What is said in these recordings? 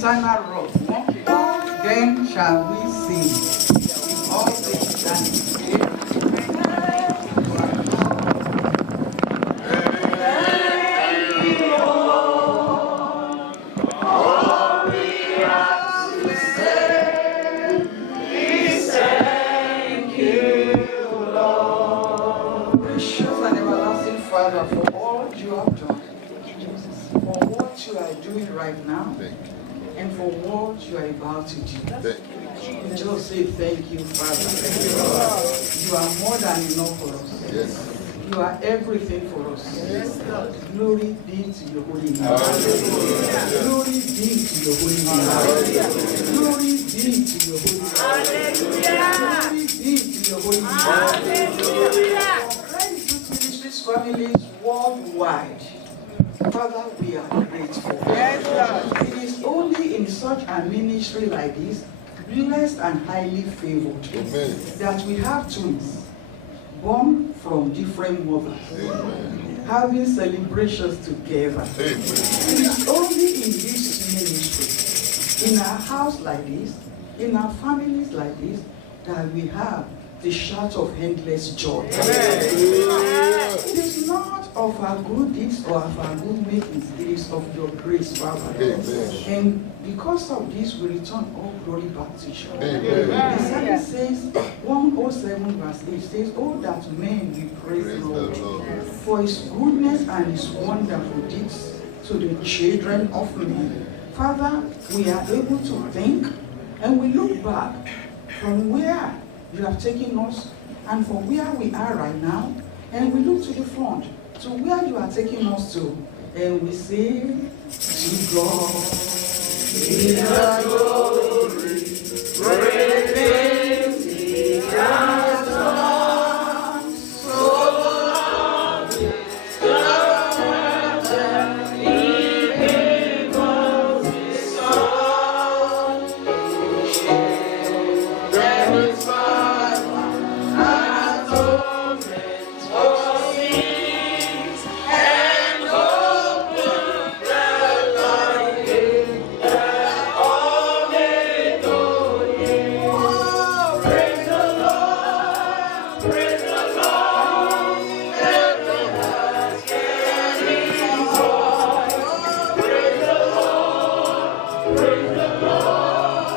eternal rock, then shall we sing all things that he said. Father, for all you have done, for what you are doing right now, and for what you are about to do. We just say thank you, Father. You are more than enough for us. Yes. You are everything for us. Yes. Glory be to your holy name. Glory be to your holy name. Glory be to your holy name. Glory be to your holy name. Families worldwide. Father, we are grateful. Yes, it is only in such a ministry like this, blessed and highly favored, that we have twins born from different mothers, having celebrations together. It is only in this ministry, in our house like this, in our families like this, that we have the shout of endless joy. It is not of our good deeds or of our good makings, it is of your grace, Father. And because of this, we return all glory back to you. The psalm says, 107 verse 8 says, oh, that men will praise the Lord for his goodness and his wonderful deeds to the children of men. Father, we are able to think and we look back from where you have taken us and from where we are right now, and we look to the front to where you are taking us to, and we say, to God be the glory, great things he has done, so long he gave us his Son, there is power and atonement for sins, and open the floodgates that all may know him. Oh, praise the Lord, praise the Lord, let the hearts hear his voice. Praise the Lord, praise the Lord,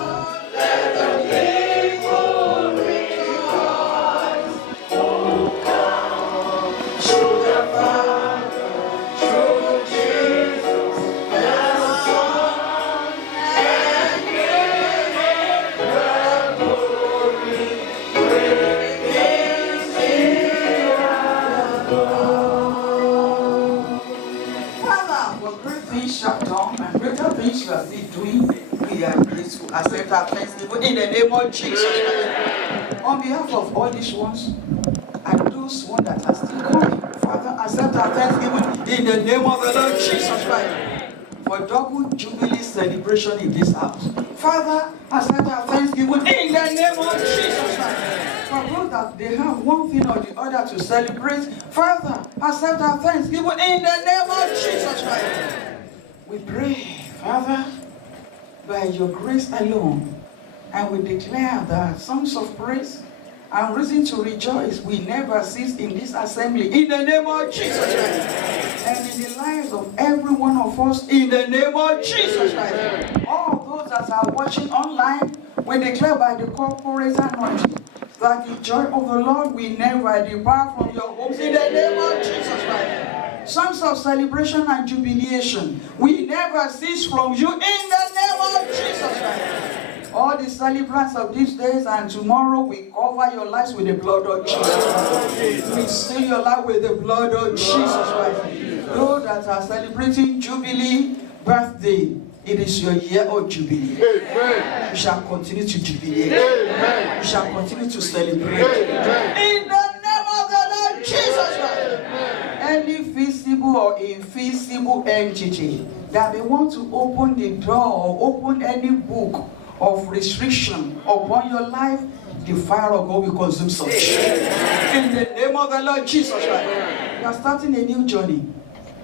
let the people rejoice. Oh, come, through the Father, through Jesus, the Son, and give him the glory. Great things he has done. Father, for great things you have done and greater things you are still doing, we are grateful. Accept our thanksgiving in the name of Jesus Christ. On behalf of all these ones and those ones that are still coming, Father, accept our thanksgiving in the name of the Lord Jesus Christ for double jubilee celebration in this house. Father, accept our thanksgiving in the name of Jesus Christ. For those that they have one thing or the other to celebrate, Father, accept our thanksgiving in the name of Jesus Christ. We pray, Father, by your grace alone, and we declare that songs of praise and reason to rejoice will never cease in this assembly in the name of Jesus Christ, and in the lives of every one of us in the name of Jesus Christ. All those that are watching online, we declare by the corporate anointing that the joy of the Lord will never depart from your homes in the name of Jesus Christ. Songs of celebration and jubilation will never cease from you in the name of Jesus Christ. All the celebrants of these days and tomorrow, we cover your lives with the blood of Jesus Christ. We seal your life with the blood of Jesus Christ. Those that are celebrating Jubilee birthday, it is your year of Jubilee. Amen. You shall continue to jubilate. Amen. You shall continue to celebrate. Amen. In the name of the Lord Jesus Christ. Any visible or invisible entity that may want to open the door or open any book of restriction upon your life, the fire of God will consume such. In the name of the Lord Jesus Christ. We are starting a new journey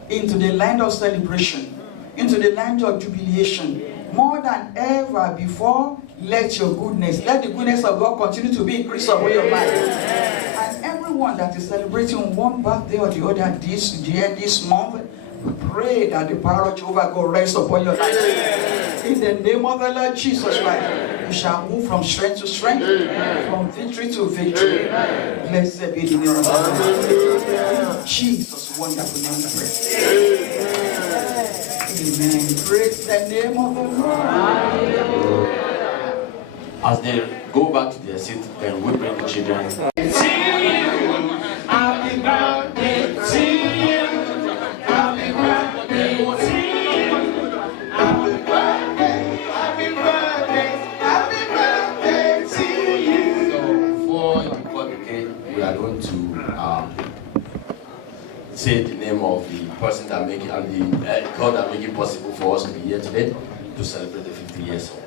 into the land of celebration, into the land of jubilation. More than ever before, let your goodness, let the goodness of God continue to be increased upon your life. And everyone that is celebrating one birthday or the other this year, this month, we pray that the power of Jehovah God rest upon your life. In the name of the Lord Jesus Christ, you shall move from strength to strength, from victory to victory. Blessed be the name of the Lord. In Jesus' wonderful name we pray. Amen. Praise the name of the Lord. As they go back to their seat, then we bring the children. Happy birthday to you. Happy birthday to you. Happy birthday, happy birthday, happy birthday to you. So before you cut the cake, we are going to say the name of the person that make it and the God that make it possible for us to be here today to celebrate the 50 years old,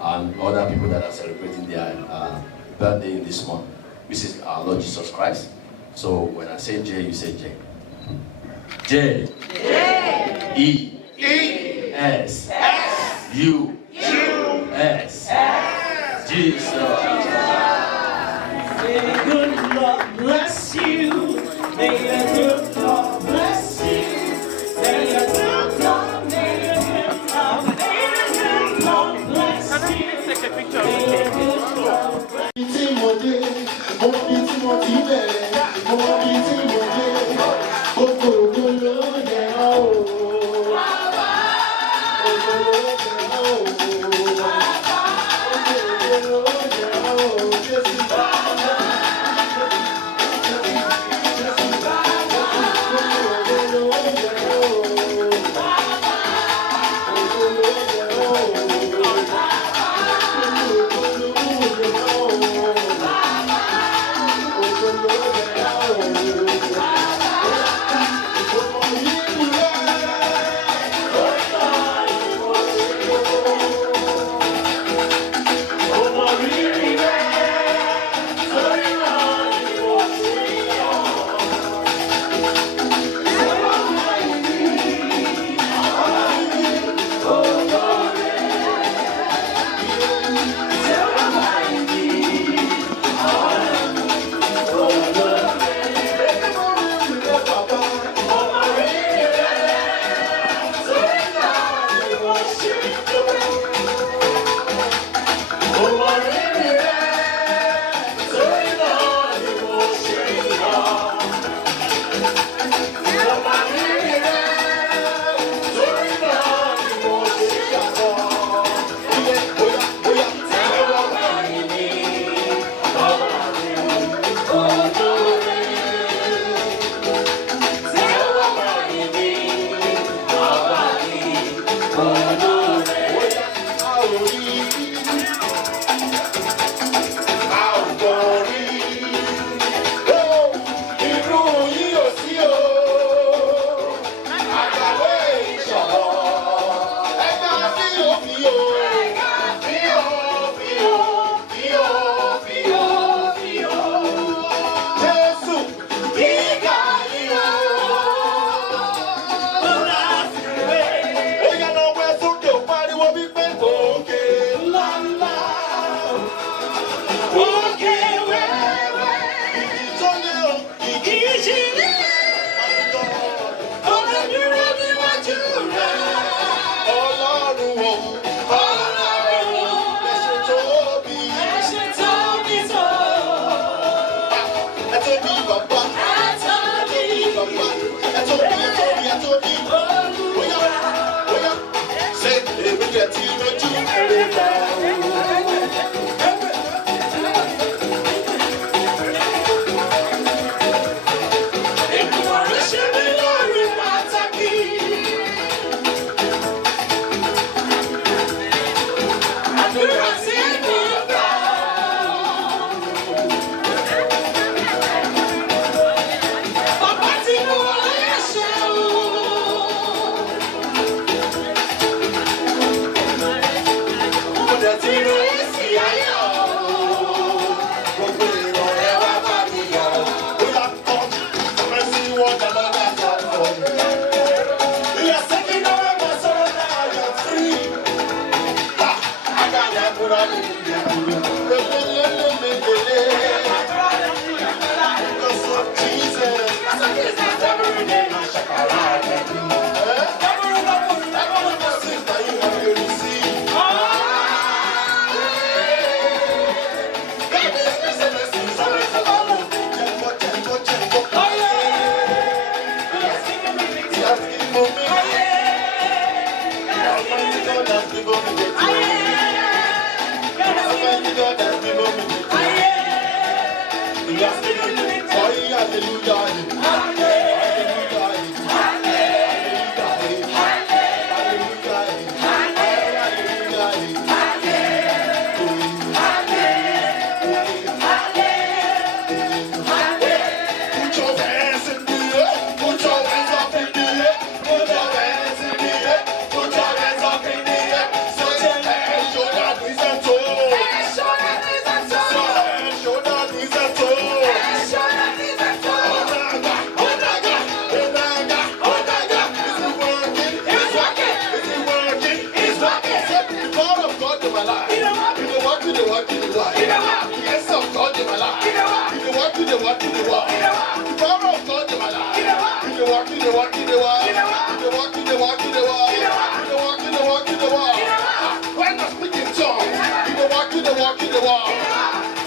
and other people that are celebrating their birthday in this month. This is our Lord Jesus Christ. So when I say J, you say J. J. J. E. E. S. S. U. U. S. S. Jesus.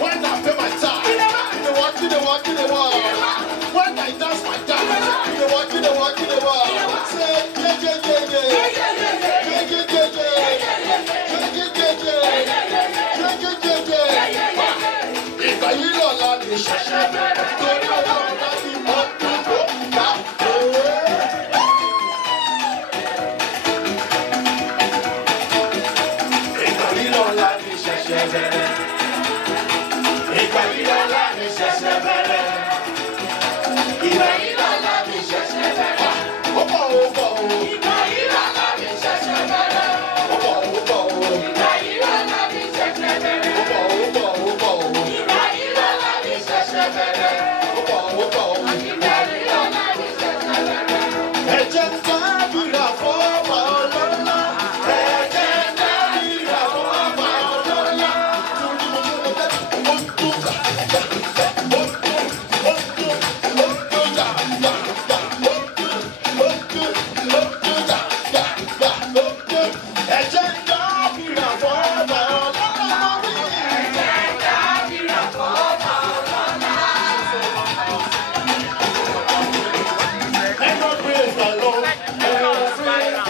When I pay my time, you walk láti ṣẹ̀ṣẹ̀ bẹ̀rẹ̀ torí ọlọ́run láti mọ́ dúró ká. Ìgbà lílọ láti ṣẹ̀ṣẹ̀ bẹ̀rẹ̀. Ìgbà lílọ láti ṣẹ̀ṣẹ̀ bẹ̀rẹ̀. Ìgbà lílọ láti ṣẹ̀ṣẹ̀ bẹ̀rẹ̀. Ó bọ̀ ó bọ̀ ó. Ìgbà lílọ láti ṣẹ̀ṣẹ̀ bẹ̀rẹ̀. Ó bọ̀ ó bọ̀ ó. Ìgbà lílọ láti ṣẹ̀ṣẹ̀ bẹ̀rẹ̀. Ó bọ̀ ó bọ̀ ó bọ̀ ó. Ìgbà lílọ láti ṣẹ̀ṣẹ̀ bẹ̀rẹ̀. Ó bọ̀ ó bọ̀ ó. Ìgbà lílọ láti ṣẹ̀ṣẹ̀ bẹ̀rẹ̀. Ẹ jẹ́ ká búra fọ́ọ̀mà ọlọ́lá. Ẹ jẹ́ ká búra fọ́ọ̀mà ọlọ́lá. Torí mo tó lọ bẹ́ẹ̀ ó tó gbà gbà gbà ó tó gbà gbà gbà ó tó gbà gbà gbà ó tó. Ẹ jẹ́ ká búra fọ́ọ̀mà ọlọ́lá. Ẹ jẹ́ ká búra fọ́ọ̀mà ọlọ́lá. Ẹ lọ praise the Lord. Ẹ lọ praise the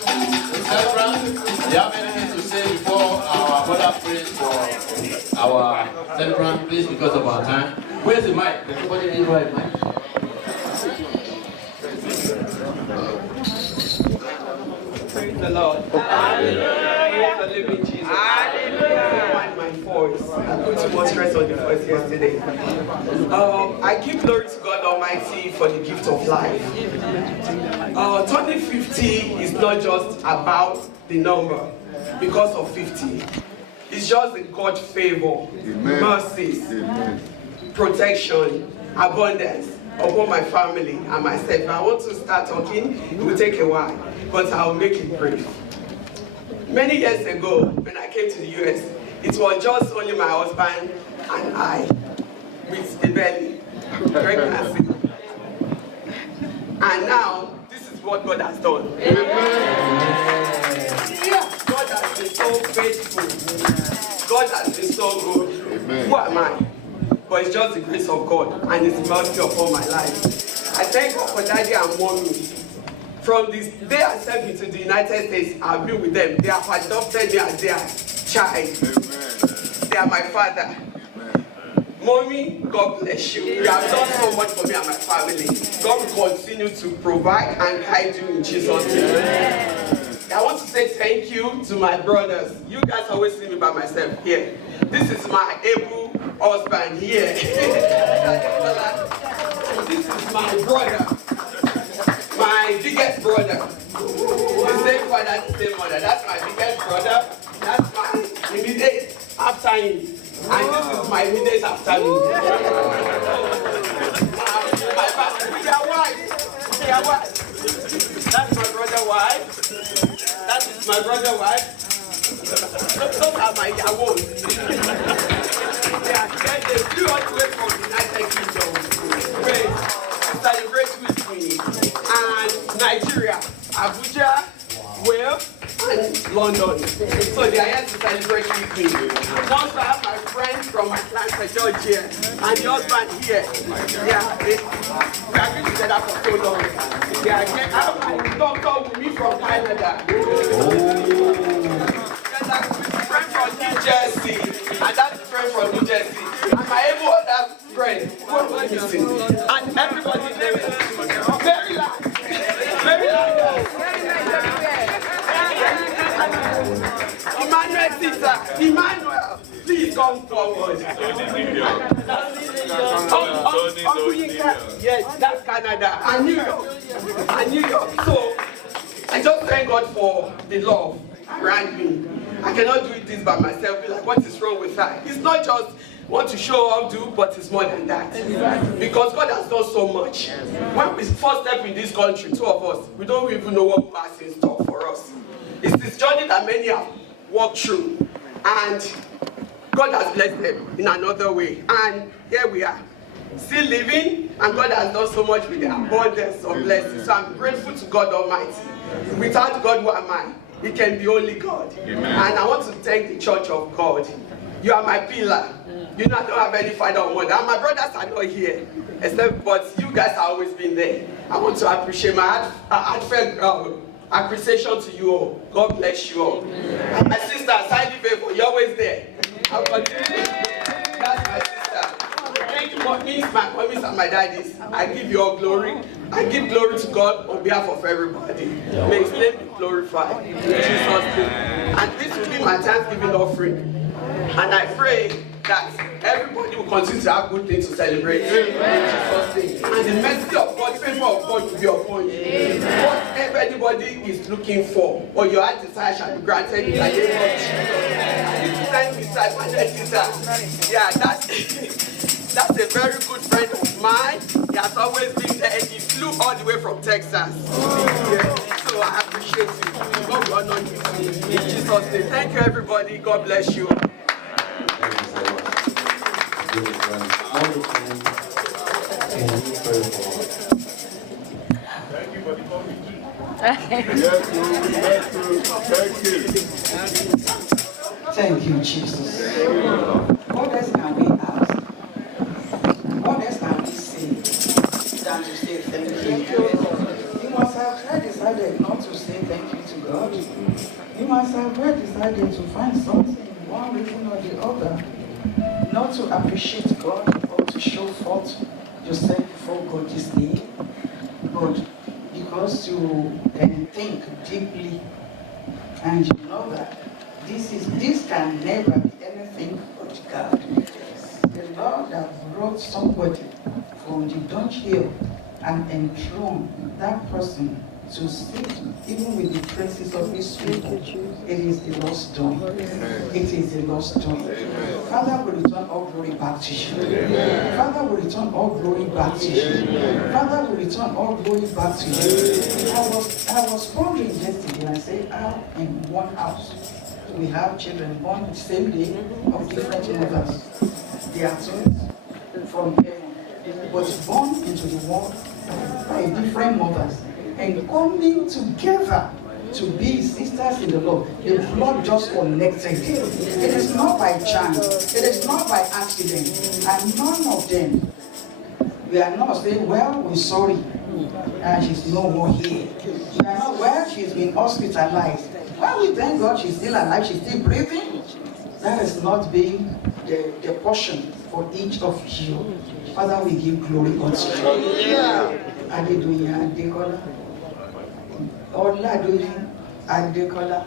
Do you have anything to say before our brother prays for our celebrant, please, because of our time? Where's the mic? Does somebody need the mic? Praise the Lord. Hallelujah. Praise the living Jesus. Hallelujah. Find my voice. I put too much stress on the voice yesterday. I give glory to God Almighty for the gift of life. 2050 is not just about the number because of 50. It's just the God favor, mercies, protection, abundance upon my family and myself. If I want to start talking, it will take a while, but I'll make it brief. Many years ago, when I came to the US, it was just only my husband and I with the belly, pregnancy. And now, this is what God has done. God has been so faithful. God has been so good. Who am I? But it's just the grace of God and His mercy upon my life. I thank God for Daddy and Mommy. From this day I stepped into the United States, I've been with them. They have adopted me as their child. They are my father. Mommy, God bless you. You have done so much for me and my family. God will continue to provide and guide you in Jesus' name. I want to say thank you to my brothers. You guys always see me by myself here. This is my able husband here. This is my brother. My biggest brother. The same father, the same mother. That's my biggest brother. That's my immediate after him. And this is my immediate after me. My pastor, with their wife. That's my brother's wife. That is my brother's wife. Those are my yawos. They flew all the way from the United Kingdom. Great. To celebrate with me. And Nigeria, Abuja, Wales, and London. So they are here to celebrate with me. Also I have my friends from Atlanta, Georgia, and the husband here. We have been together for so long. I have my doctor with me from Canada. There's a friend from New Jersey, and that's a friend from New Jersey. And my able other friend who was missing. And everybody there is very loud. Very loud. Emmanuel, sister, Emmanuel, please come forward. Yes, that's Canada and New York. So I just thank God for the love around me. I cannot do this by myself. Be like, what is wrong with that? It's not just want to show off, do, but it's more than that. Because God has done so much. When we first step in this country, two of us, we don't even know what God has in store for us. It's this journey that many have walked through, and God has blessed them in another way. And here we are, still living, and God has done so much with the abundance of blessings. So I'm grateful to God Almighty. Without God, who am I? It can be only God. Amen. And I want to thank the Church of God. You are my pillar. You know, I don't have any father or mother. And my brothers are not here. except, but you guys have always been there. I want to appreciate my heartfelt appreciation to you all. God bless you all. And my sister, Sadie Favor, you're always there. I'll continue. That's my sister. Thank you, mommies, my mommies and my daddies. I give you all glory. I give glory to God on behalf of everybody. May His name be glorified. In Jesus' name. And this will be my Thanksgiving offering. And I pray that everybody will continue to have good things to celebrate. In Jesus' name. And the mercy of God, favor of God will be upon you. Whatever anybody is looking for, or your heart desire shall be granted in the name of Jesus. Thank you, sir. Yeah, that's a very good friend of mine. He has always been there, and he flew all the way from Texas. Yeah. So I appreciate you. God will honor you. In Jesus' name. Thank you, everybody. God bless you. Thank you so much. Thank you for the coffee. Thank you, Jesus. What else can we ask? What else can we say than to say thank you? You must have decided not to say thank you to God. You must have decided to find something, one reason or the other, not to appreciate God or to show forth yourself before God this day, but because you can think deeply and you know that this can never be anything but God. The Lord that brought somebody from the dunghill and enthroned that person to sit even with the praises of His people. It is the Lord's doing. It is the Lord's doing. Father will return all glory back to you. Father will return all glory back to you. Father will return all glory back to you. I was wondering yesterday, and I said, how in one house we have children born the same day of different mothers. They are twins from heaven, but born into the world by different mothers and coming together to be sisters in the Lord. The blood just connected. It is not by chance. It is not by accident. And none of them, we are not saying, well, we're sorry, and she's no more here. We are not, well, she's been hospitalized. Well, we thank God she's still alive, she's still breathing. That is not being the portion for each of you. Father, we give glory unto you. Hallelujah. Adekola. Oladoyin Adekola.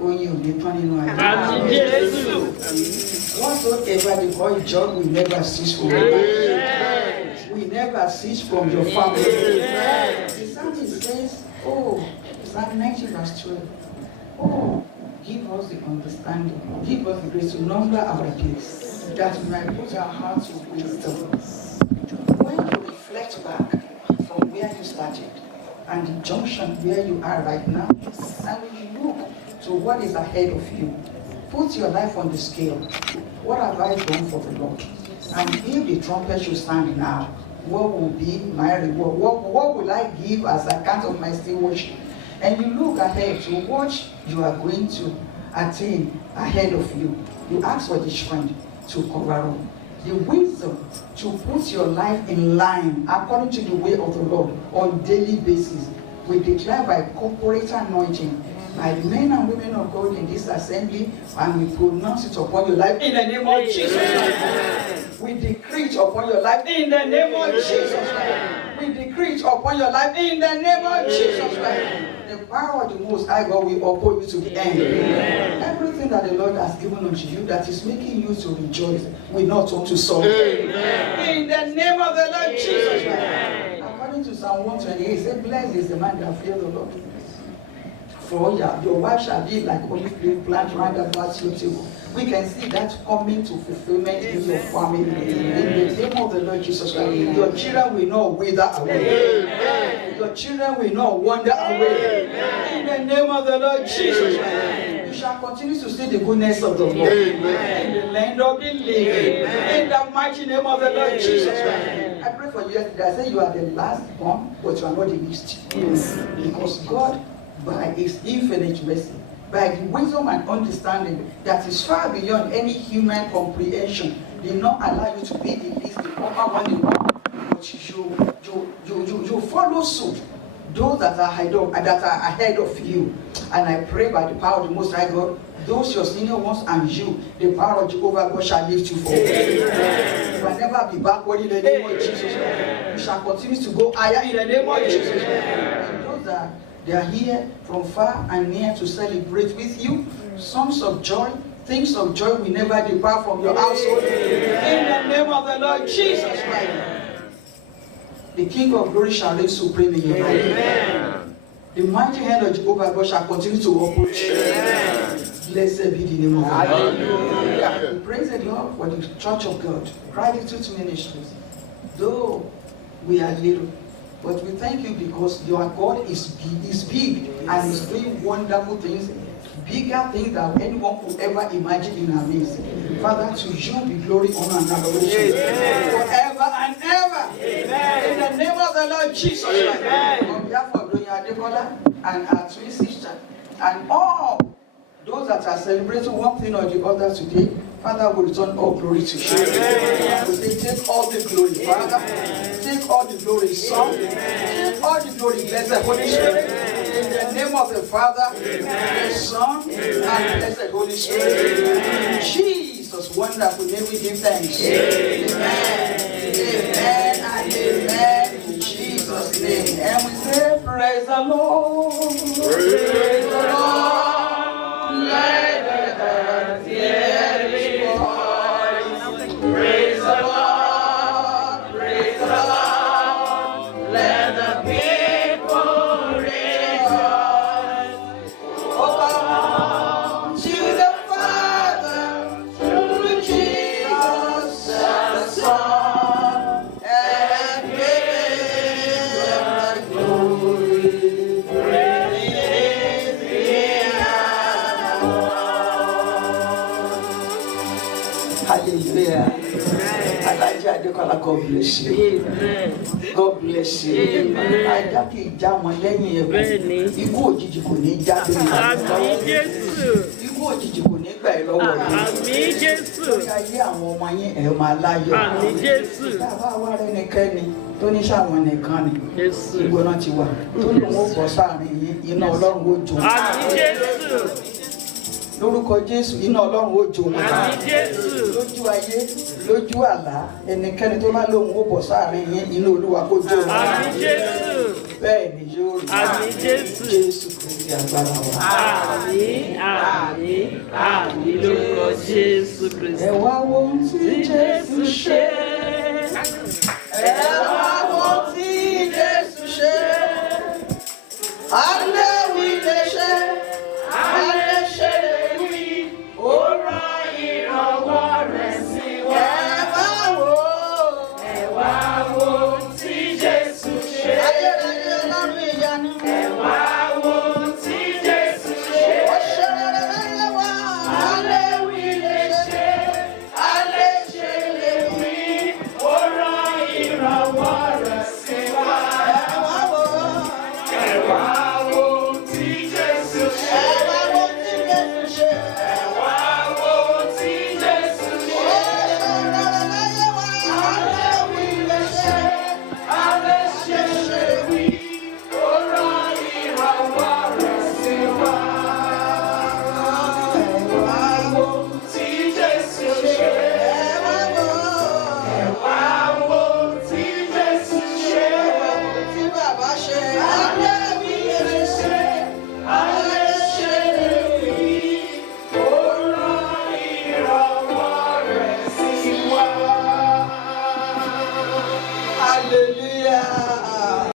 Oyin ò lè tán nínú ayé. Whatsoever they call job will never cease from you. We never cease from your family. The psalmist says, oh, Psalm 90 verse 12. Oh, give us the understanding, give us the grace to number our days, that we might put our hearts with wisdom. When you reflect back from where you started and the junction where you are right now, and when you look to what is ahead of you, put your life on the scale. What have I done for the Lord? And if the trumpet should sound now, what will be my reward? What will I give as account of my stewardship? And you look ahead to what you are going to attain ahead of you. You ask for the strength to cover up, the wisdom to put your life in line according to the way of the Lord on a daily basis. We declare by corporate anointing, by the men and women of God in this assembly, and we pronounce it upon your life in the name of Jesus Christ. We decree it upon your life in the name of Jesus Christ. We decree it upon your life in the name of Jesus Christ. The power of the Most High God will uphold you to the end. Everything that the Lord has given unto you that is making you to rejoice will not turn to sorrow. In the name of the Lord Jesus Christ. According to Psalm 128, it says, blessed is the man that fears the Lord. For your wife shall be like olive tree plant round about your table. We can see that coming to fulfillment in your family. In the name of the Lord Jesus Christ, your children will not wither away. Your children will not wander away. In the name of the Lord Jesus Christ, you shall continue to see the goodness of the Lord in the land of the living. In the mighty name of the Lord Jesus Christ. I pray for you yesterday. I said you are the last born, but you are not the least. Because God, by His infinite mercy, by the wisdom and understanding that is far beyond any human comprehension, did not allow you to be the least, the former one, the one but you follow suit. Those that are ahead of you. And I pray by the power of the Most High God, those your senior ones and you, the power of Jehovah God shall lift you forward. You will never be backward in the name of Jesus. You shall continue to go higher in the name of Jesus. And those that they are here from far and near to celebrate with you, songs of joy, things of joy will never depart from your household. In the name of the Lord Jesus Christ. The King of Glory shall reign supreme in your life. The mighty hand of Jehovah God shall continue to approach you. Blessed be the name of God. Hallelujah. We praise the Lord for the Church of God, Gratitude Ministries. Though we are little, but we thank you because your God is big and is doing wonderful things, bigger things than anyone could ever imagine in our midst. Father, to you be glory, honor, and adoration forever and ever. Amen. In the name of the Lord Jesus Christ. On behalf of Doña Adekola and our twin sister and all those that are celebrating one thing or the other today, Father, will return all glory to you. We say, take all the glory, Father. Take all the glory, Son. Take all the glory, blessed Holy Spirit. In the name of the Father, the Son, and blessed Holy Spirit. In Jesus' wonderful name we give thanks. Amen. Amen and amen. In Jesus' name. And we say, praise the Lord. Praise the Lord. Let the earth hear his voice. Praise the Lord. Praise the Lord. Let the people rejoice. Oh, come to the Father, through Jesus the Son, and give him the glory. Praise him. Hallelujah. Elijah Adekola, God bless you. God bless you. Ajá kì í já wọn lẹ́yìn ẹ̀kọ́. Ikú òjijì kò ní já lórí ẹ̀. Ikú òjijì kò ní gbà ẹ́ lọ́wọ́ yìí. Lórí ayé àwọn ọmọ yín ẹ̀ máa láyọ̀. Bàbá wa rẹ̀ nìkan ni tó ní sáwọn nìkan ni. Ìgbóná ti wà. Tó ní òun ó bọ̀ sáàrin yín, iná Ọlọ́run ó jó. Lórúkọ Jésù, iná Ọlọ́run ó jó wọn. Lójú ayé, lójú àlá, ẹnikẹ́ni tó bá lóhun ó bọ̀ sáàrin yín, iná Olúwa kó jó wọn. Bẹ́ẹ̀ ni yóò rí. Jésù Kristi agbára wa. Àmín, àmín, àmín lórúkọ Jésù Kristi. Ẹ wá wo ohun tí Jésù ṣe.